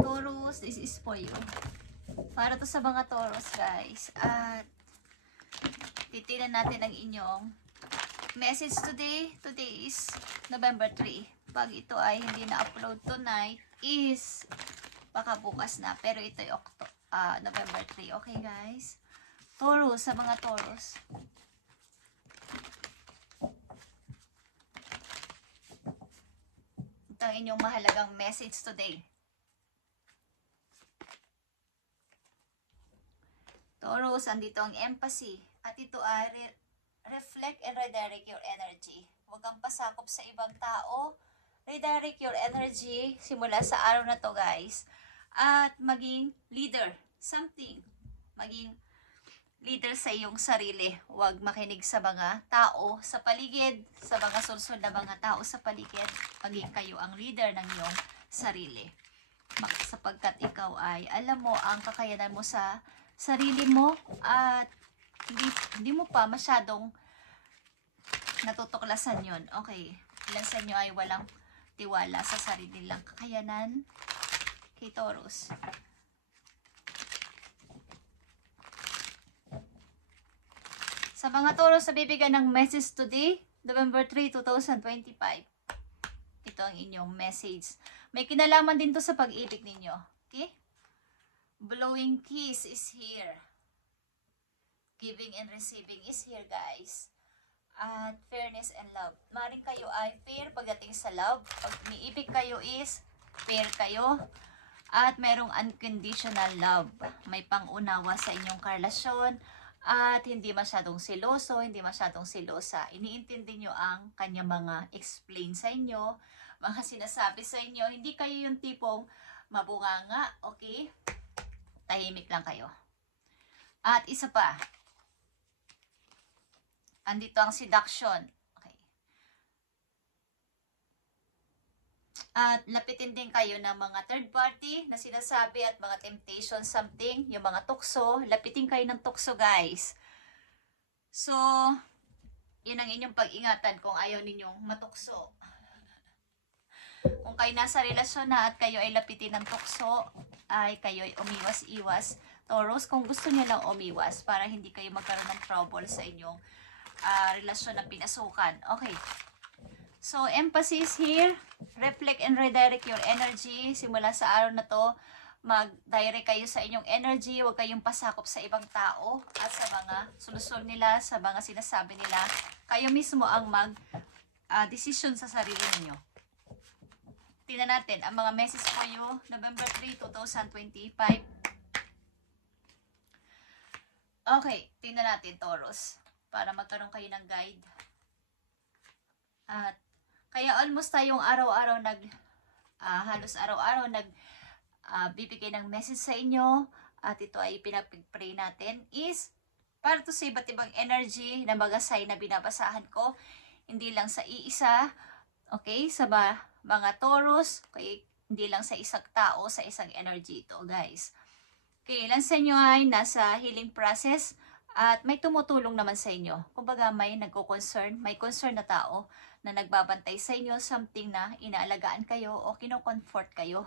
Taurus, this is for you. Para to sa mga Taurus, guys. At titinan natin ang inyong message today. Today is November 3. Pag ito ay hindi na-upload tonight, is baka bukas na. Pero ito ay November 3. Okay, guys? Taurus, sa mga Taurus. Ito ang inyong mahalagang message today. Taurus, andito ang empathy. At ito ay reflect and redirect your energy. Huwag kang pasakop sa ibang tao. Redirect your energy simula sa araw na to, guys. At maging leader. Something. Maging leader sa iyong sarili. Huwag makinig sa mga tao sa paligid, sa mga sunod na mga tao sa paligid. Maging kayo ang leader ng iyong sarili. Sapagkat ikaw ay alam mo ang kakayanan mo sa sarili mo at hindi mo pa masyadong natutuklasan yon. Okay. Ilan sa inyo ay walang tiwala sa sarili nilang kakayanan? Kay Taurus. Sa mga Taurus na bibigyan ng message today, November 3, 2025. Ito ang inyong message. May kinalaman din to sa pag-ibig ninyo. Okay? Blowing kiss is here. Giving and receiving is here, guys. At fairness and love. Maring kayo ay fair pagdating sa love. Pag umiibig kayo is fair kayo. At merong unconditional love. May pangunawa sa inyong karelasyon. At hindi masyadong seloso, hindi masyadong selosa. Iniintindi nyo ang kanyang mga explain sa inyo, mga sinasabi sa inyo. Hindi kayo yung tipong mabunganga, okay? Tahimik lang kayo. At isa pa, andito ang seduction. Okay. At lapitin din kayo ng mga third party na sinasabi at mga temptation something, yung mga tukso. Lapitin kayo ng tukso, guys. So, yun ang inyong pag-ingatan kung ayaw ninyong matukso. Kung kayo nasa relasyon na at kayo ay lapitin ng tukso, ay kayo ay umiwas-iwas. Taurus, kung gusto niyo lang umiwas para hindi kayo magkaroon ng trouble sa inyong relasyon na pinasukan. Okay. So, emphasis here, reflect and redirect your energy. Simula sa araw na to, mag-direct kayo sa inyong energy. Huwag kayong pasakop sa ibang tao at sa mga solusyon nila, sa mga sinasabi nila. Kayo mismo ang mag-decision sa sarili niyo. Tingnan natin ang mga message for you, November 3, 2025. Okay, tingnan natin, Taurus, para magkaroon kayo ng guide. At kaya almost tayong araw-araw halos araw-araw bibigay ng message sa inyo. At ito ay pinapag-pray natin is para to sa iba't ibang energy na mga sign na binabasahan ko. Hindi lang sa iisa, okay, sa mga Taurus, okay, hindi lang sa isang tao, sa isang energy ito, guys. Okay, ilan sa inyo ay nasa healing process at may tumutulong naman sa inyo. Kumbaga may nagko-concern, may concern na tao na nagbabantay sa inyo, something na inaalagaan kayo o kino-comfort kayo.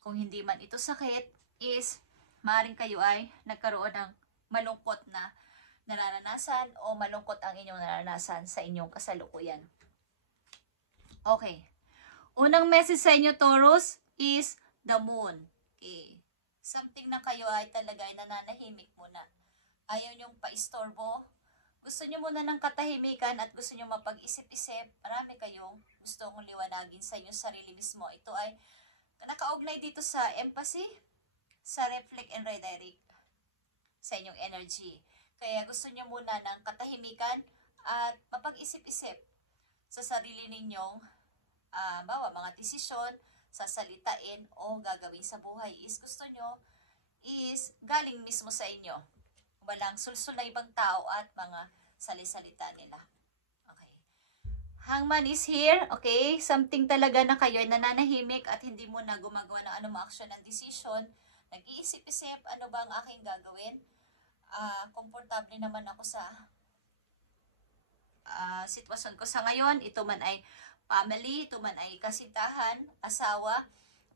Kung hindi man ito sakit, is maaaring kayo ay nagkaroon ng malungkot na nararanasan o malungkot ang inyong nararanasan sa inyong kasalukuyan. Okay. Unang message sa inyo, Taurus, is the moon. Okay. Something na kayo ay talaga ay nananahimik muna. Ayaw nyong paistorbo. Gusto nyo muna ng katahimikan at gusto nyo mapag-isip-isip. Marami kayong gusto kong liwanagin sa inyong sarili mismo. Ito ay nakaugnay dito sa empathy, sa reflect and redirect sa inyong energy. Kaya gusto nyo muna ng katahimikan at mapag-isip-isip sa sarili ninyong mga desisyon, sasalitain o gagawin sa buhay is gusto nyo is galing mismo sa inyo. Walang sulsul na ibang tao at mga salisalita nila. Okay. Hangman is here. Okay. Something talaga na kayo ay nananahimik at hindi mo na gumagawa ng anumang aksyon ng decision. Nag-iisip-isip, ano ba ang aking gagawin? Komportable naman ako sa sitwasyon ko sa ngayon. Ito man ay family, ito man ay kasintahan, asawa,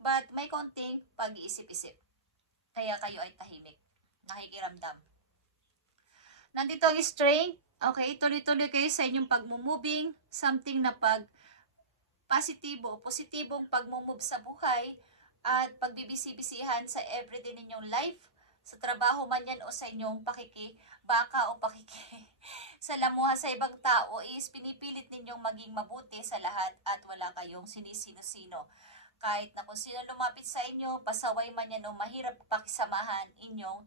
but may konting pag-iisip-isip. Kaya kayo ay tahimik. Nakikiramdam. Nandito ang strength. Okay, tuloy-tuloy kayo sa inyong pag-moving. Something na positibong pag-move sa buhay at pagbibisi-bisihan sa everyday ninyong life. Sa trabaho man yan o sa inyong pakikibaka o salamuha sa ibang tao is pinipilit ninyong maging mabuti sa lahat at wala kayong sinisino-sino. Kahit na kung sino lumapit sa inyo, pasaway man yan o mahirap pakisamahan inyong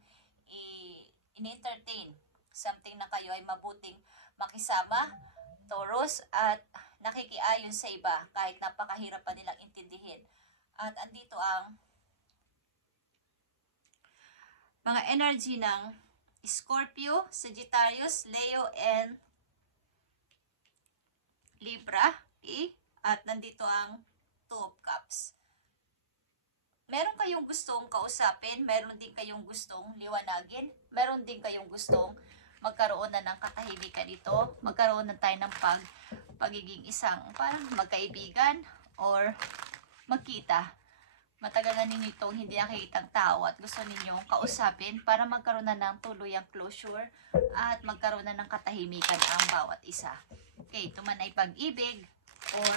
in-entertain. Something na kayo ay mabuting makisama, Taurus, at nakikiayon sa iba kahit napakahirap pa nilang intindihin. At andito ang mga energy ng Scorpio, Sagittarius, Leo, and Libra. Okay? At nandito ang Two of Cups. Meron kayong gustong kausapin, meron din kayong gustong liwanagin, meron din kayong gustong magkaroon na ng katahimikan dito, magkaroon na tayo ng pagiging isang parang magkaibigan or magkita. Matagal na ninyo itong hindi nakikitang tao at gusto ninyong kausapin para magkaroon na ng tuluyang closure at magkaroon na ng katahimikan ang bawat isa. Okay, ito man ay pag-ibig or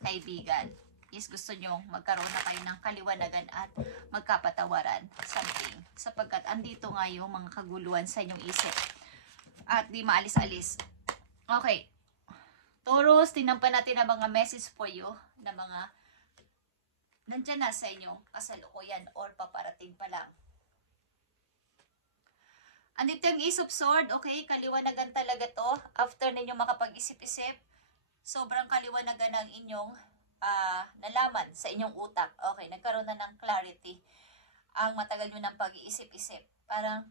kaibigan. Is gusto nyo magkaroon na kayo ng kaliwanagan at magkapatawaran, something. Sapagkat andito nga yung mga kaguluhan sa inyong isip. At di maalis-alis. Okay. Taurus, tingnan pa natin ang mga message for you na mga nandyan na sa inyong kasalukuyan or paparating pa lang. Andito yung Ace of Swords, okay? Kaliwanagan talaga to. After ninyo makapag-isip-isip, sobrang kaliwanagan ng inyong nalaman sa inyong utak. Okay, nagkaroon na ng clarity. Ang matagal nyo ng pag-iisip-isip. Parang,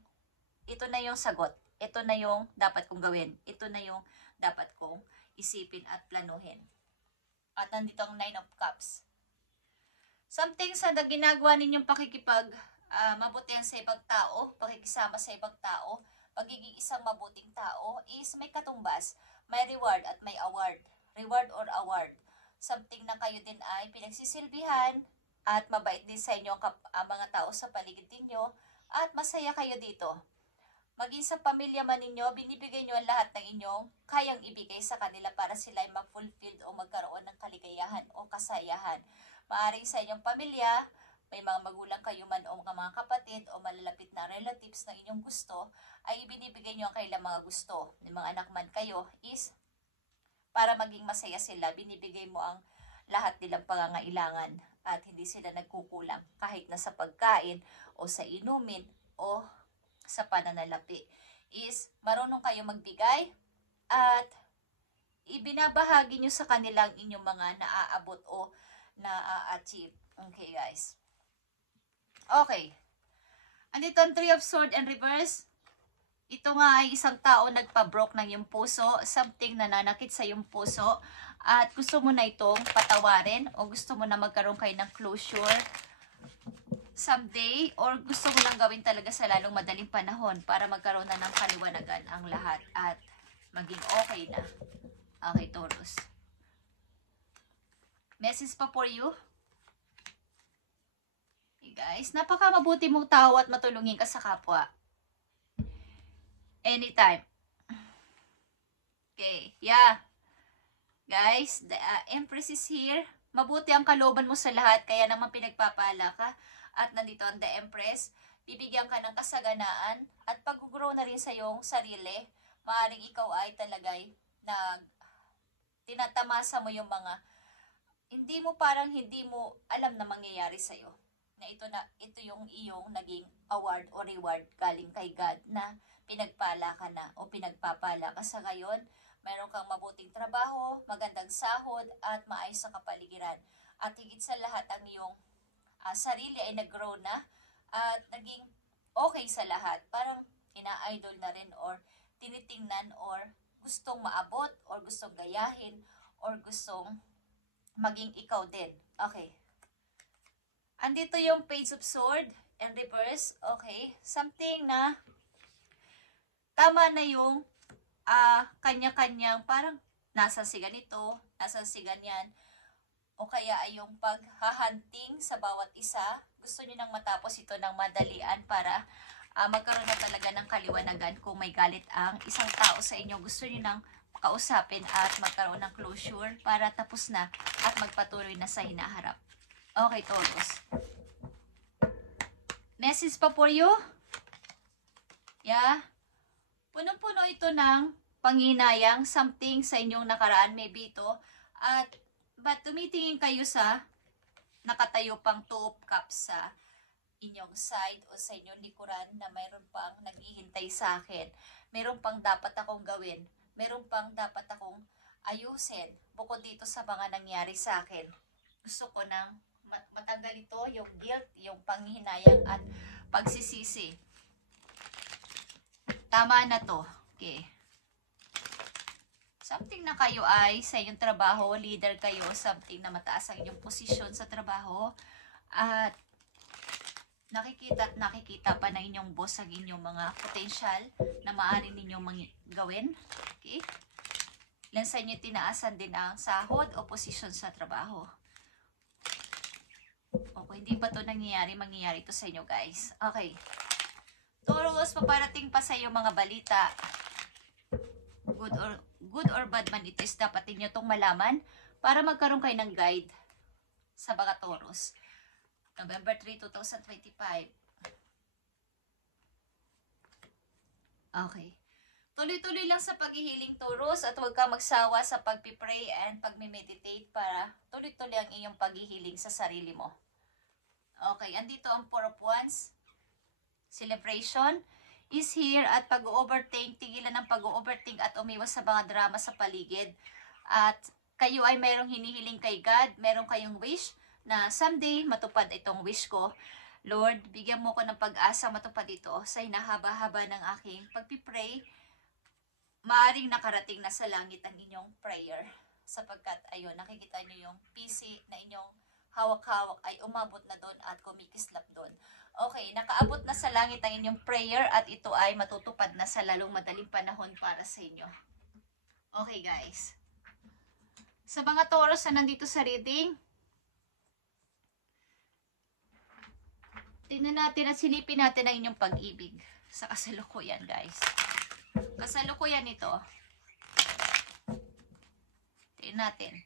ito na yung sagot. Ito na yung dapat kong gawin. Ito na yung dapat kong isipin at planuhin. At nandito ang Nine of Cups. Something sa ginagawa ninyong mabutihan sa ibang tao, pakikisama sa ibang tao, pagiging isang mabuting tao is may katumbas, may reward at may award. Reward or award. Something na kayo din ay pinagsisilbihan at mabait din sa inyo ang mga tao sa paligid ninyo at masaya kayo dito. Maging sa pamilya man ninyo, binibigay nyo ang lahat ng inyong kayang ibigay sa kanila para sila ay mag-fulfilled o magkaroon ng kaligayahan o kasayahan. Maaring sa inyong pamilya, may mga magulang kayo man o mga kapatid o malalapit na relatives na inyong gusto, ay ibinibigay nyo ang kailang mga gusto. Ng mga anak man kayo is para maging masaya sila, binibigay mo ang lahat nilang pangangailangan at hindi sila nagkukulang kahit na sa pagkain o sa inumin o sa pananalapi. Is marunong kayo magbigay at ibinabahagi nyo sa kanilang inyong mga naaabot o na-achieve. Okay, guys. Okay. Andito ang Three of Swords and Reverse. Ito nga ay isang tao nagpa-broke ng iyong puso. Something na nanakit sa iyong puso. At gusto mo na itong patawarin o gusto mo na magkaroon kayo ng closure someday or gusto mo lang gawin talaga sa lalong madaling panahon para magkaroon na ng kaliwanagan ang lahat at maging okay na. Okay, Taurus. Message pa for you. Hey guys, napaka mabuti mong tao at matulungin ka sa kapwa. Anytime. Okay, yeah. Guys, the Empress is here. Mabuti ang kalooban mo sa lahat, kaya naman pinagpapala ka. At nandito ang the Empress. Bibigyan ka ng kasaganaan at pag-grow na rin sa iyong sarili. Maaaring ikaw ay talagay na tinatamasa mo yung mga hindi mo alam na mangyayari sa'yo. Na ito yung iyong naging award o reward galing kay God na pinagpala ka na o pinagpapala ka sa ngayon. Meron kang mabuting trabaho, magandang sahod at maayos sa kapaligiran. At higit sa lahat ang iyong sarili ay nag-grow na at naging okay sa lahat. Parang ina-idol na rin or tinitingnan or gustong maabot or gustong gayahin or gustong maging ikaw din. Okay. Andito yung Page of Sword and Reverse. Okay. Something na tama na yung kanya-kanyang parang nasan si ganito, nasan si ganyan. o kaya ay yung paghahunting sa bawat isa. Gusto nyo nang matapos ito ng madalian para magkaroon na talaga ng kaliwanagan kung may galit ang isang tao sa inyo. Gusto nyo nang kausapin at magkaroon ng closure para tapos na at magpatuloy na sa hinaharap. Okay, Taurus. Message pa for you? Yeah? Punong-puno ito ng panghinayang, something sa inyong nakaraan, maybe ito. But tumitingin kayo sa nakatayo pang two of cups sa inyong side o sa inyong likuran na mayroon pang naghihintay sa akin. Mayroon pang dapat akong gawin. Mayroon pang dapat akong ayusin bukod dito sa mga nangyari sa akin. Gusto ko nang matanggal ito, yung guilt, yung panghihinayang at pagsisisi. Tama na to. Okay. Something na kayo ay sa inyong trabaho, leader kayo, something na mataas ang inyong posisyon sa trabaho. At nakikita pa na inyong boss ang inyong mga potential na maaari ninyong gawin. Okay? Ilan sa inyo tinaasan din ang sahod o posisyon sa trabaho. Okay, hindi ba ito nangyayari? Mangyayari ito sa inyo, guys. Okay. Taurus, paparating pa sa iyo mga balita. Good or bad man ito is dapat ninyo itong malaman para magkaroon kayo ng guide sa mga Taurus. November 3, 2025. Okay. Tuloy-tuloy lang sa paghihiling, Taurus, at huwag ka magsawa sa pagpipray and pagmimeditate para tuloy-tuloy ang iyong paghihiling sa sarili mo. Okay, andito ang Four of Wands. Celebration is here at pag-overthink, tigilan ng pag-overthink at umiwas sa mga drama sa paligid. At kayo ay mayroong hinihiling kay God, mayroong kayong wish na someday matupad itong wish ko. Lord, bigyan mo ko ng pag-asa matupad ito sa hinahaba-haba ng aking pagpipray. Maaring nakarating na sa langit ang inyong prayer. Sapagkat, ayun, nakikita nyo yung PC na inyong hawak-hawak ay umabot na doon at kumikislap doon. Okay, nakaabot na sa langit ang inyong prayer at ito ay matutupad na sa lalong madaling panahon para sa inyo. Okay, guys. Sa mga Taurus na nandito sa reading, tingnan natin at silipin natin ang inyong pag-ibig sa kasalukuyan, guys. Kasalukuyan ito. Tingnan natin.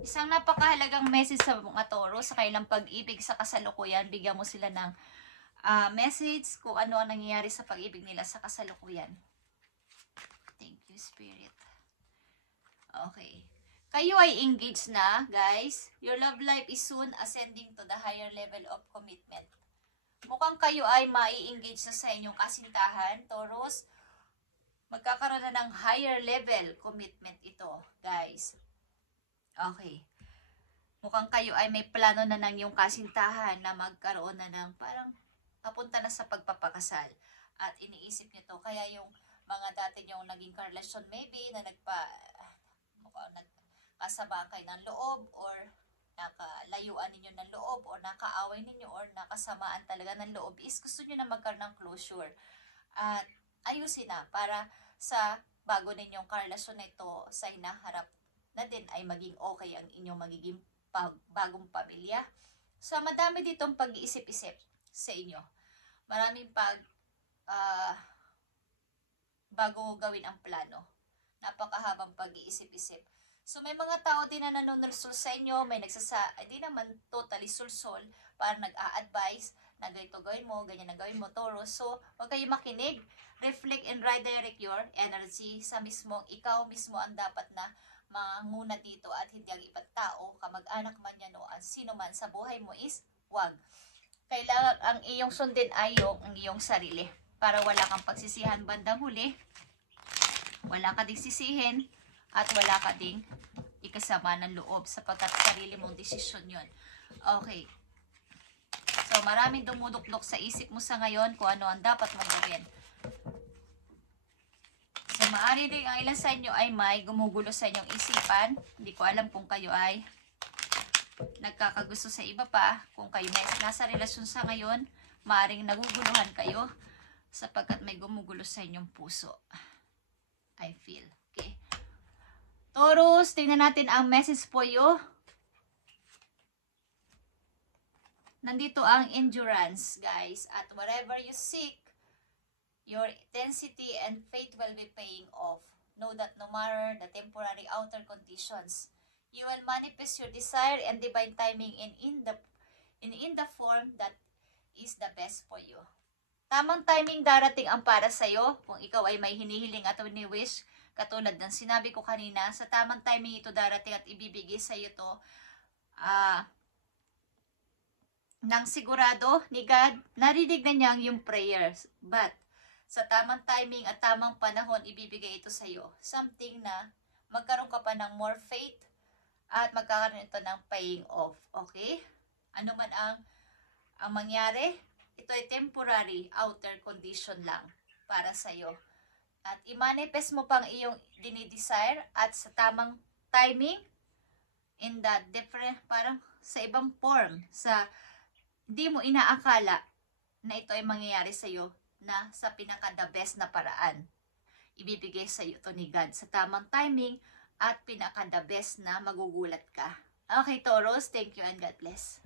Isang napakahalagang message sa mga Taurus sa kailang pag-ibig sa kasalukuyan. Bigyan mo sila ng message kung ano ang nangyayari sa pag-ibig nila sa kasalukuyan. Thank you, Spirit. Okay. Kayo ay engaged na, guys. Your love life is soon ascending to the higher level of commitment. Mukhang kayo ay mai-engage na sa inyong kasintahan, Taurus. Magkakaroon na ng higher level commitment ito, guys. Okay. Mukhang kayo ay may plano na ng iyong kasintahan na magkaroon na ng parang papunta na sa pagpapakasal. At iniisip nyo to. Kaya yung mga dati nyong naging karelasyon maybe na nagkasabakay ng loob or nakalayuan ninyo ng loob or nakaaway ninyo or nakasamaan talaga ng loob is gusto nyo na magkaroon ng closure. At ayusin na para sa bago ninyong karelasyon na ito sa hinaharap na din ay maging okay ang inyong magiging bagong pamilya. So, madami ditong pag-iisip-isip sa inyo. Maraming bago gawin ang plano. Napakahabang pag-iisip-isip. So, may mga tao din na nanunulsol sa inyo, may hindi naman totally sulsol, parang nag-a-advise na ganito gawin mo, ganyan na gawin mo, Taurus. So, huwag kayo makinig. Reflect and redirect your energy sa mismong, ikaw mismo ang dapat na manguna dito at hindi ang ibang tao, kamag-anak man yan o sino man sa buhay mo is wag. Kailangan ang iyong sundin ay ang iyong sarili para wala kang pagsisihan bandang huli, wala ka ding sisihin at wala ka ding ikasama ng loob sapagkat sarili mong desisyon yun. Okay. So maraming dumudukdok sa isip mo sa ngayon kung ano ang dapat mong gawin. So, maaari rin ang ilan sa inyo ay may gumugulo sa inyong isipan. Hindi ko alam kung kayo ay nagkakagusto sa iba pa. Kung kayo nasa relasyon sa ngayon, maaaring naguguluhan kayo sapagkat may gumugulo sa inyong puso. I feel. Okay? Taurus, tingnan natin ang message for you. Nandito ang endurance, guys. At whatever you seek, your intensity and faith will be paying off. Know that no matter the temporary outer conditions, you will manifest your desire and divine timing in the form that is the best for you. Tamang timing darating ang para sa'yo kung ikaw ay may hinihiling at ni-wish. Katulad ng sinabi ko kanina, sa tamang timing ito darating at ibibigay sa'yo to nang sigurado ni God, narinig na niya yung prayers. But, sa tamang timing at tamang panahon, ibibigay ito sa'yo. Something na magkaroon ka pa ng more faith at magkakaroon ito ng paying off. Okay? Ano man ang mangyari, ito ay temporary outer condition lang para sa'yo. At i-manifest mo pang iyong dinidesire at sa tamang timing, in that different, parang sa ibang form, sa hindi mo inaakala na ito ay mangyayari sa'yo na sa pinaka-the best na paraan. Ibibigay sa'yo ito ni God sa tamang timing at pinaka-the best na magugulat ka. Okay, Taurus, thank you and God bless.